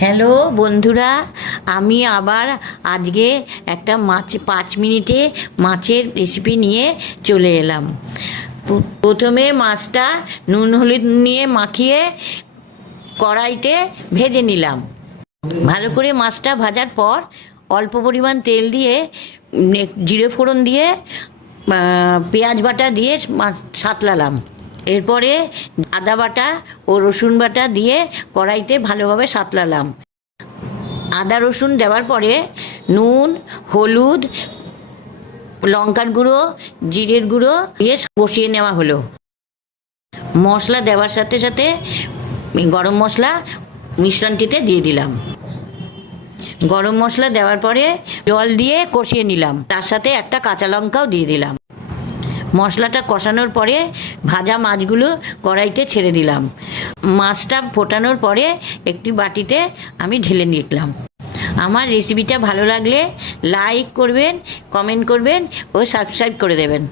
Hello বন্ধুরা, আমি আবার আজকে একটা 5 মিনিটে মাছের রেসিপি নিয়ে চলে এলাম। প্রথমে মাছটা নুন হলুদ নিয়ে মাখিয়ে কড়াইতে ভেজে নিলাম। ভালো করে মাছটা ভাজার পর অল্প পরিমাণ তেল দিয়ে জিরে ফোড়ন দিয়ে পেঁয়াজ বাটা দিয়ে মাছ সাঁতলালাম। এরপরে আদা বাটা ও রসুন বাটা দিয়ে কড়াইতে ভালোভাবে সাঁতলালাম। আদা রসুন দেওয়ার পরে নুন, হলুদ, লঙ্কার গুঁড়ো, জিরের গুঁড়ো দিয়ে কষিয়ে নেওয়া হলো। মশলা দেওয়ার সাথে সাথে গরম মশলা মিশ্রণটিতে দিয়ে দিলাম। গরম মশলা দেওয়ার পরে জল দিয়ে কষিয়ে নিলাম, তার সাথে একটা কাঁচা লঙ্কাও দিয়ে দিলাম। মশলাটা কষানোর পরে ভাজা মাছগুলো কড়াইতে ছেড়ে দিলাম। মাছটা ফোটানোর পরে একটি বাটিতে আমি ঢেলে নিলাম। আমার রেসিপিটা ভালো লাগলে লাইক করবেন, কমেন্ট করবেন ও সাবস্ক্রাইব করে দেবেন।